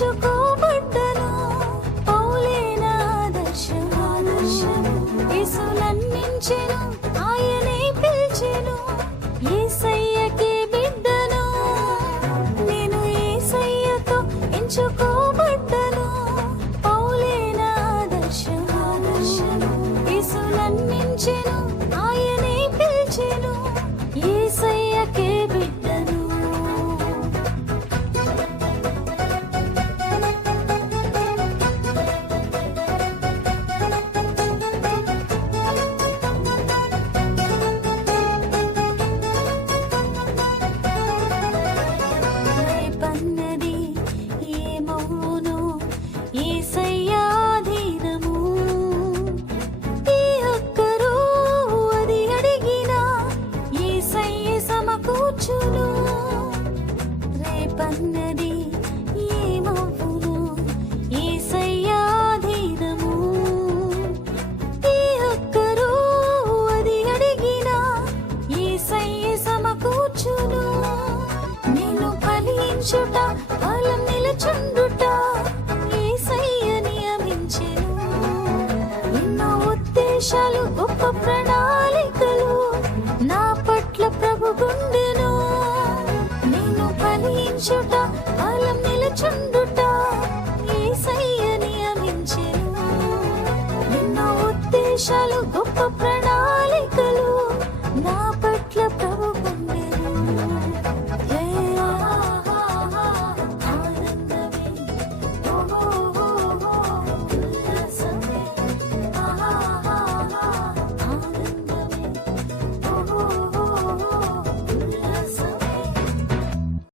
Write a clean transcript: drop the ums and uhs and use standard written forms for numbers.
ఎంచుకోబడ్డను పౌలేన ఆదర్శము యేసునన్నించెను ఆయనే పిలిచెను యేసయ్యకే బిడ్డను నేను యేసయ్యతో ఎంచుకోబడ్డను పౌలేన ఆదర్శము యేసునన్నించెను ఆయనే పిలిచెను యేసయ్యకే బిడ్డను పన్నది ఏమవును యేసయ్యాధీనము ఏ ఒక్కరూ అది అడిగినా యేసయ్యే సమకూర్చును నేను ఫలించుట ఫలం నిలచుండుట యేసయ్య నియమించెను ఎన్నో ఉద్దేశాలు గొప్ప ప్రణాళికలు నా పట్ల ప్రభు గుండెను ఫలించుట ఫలం నిలచుండు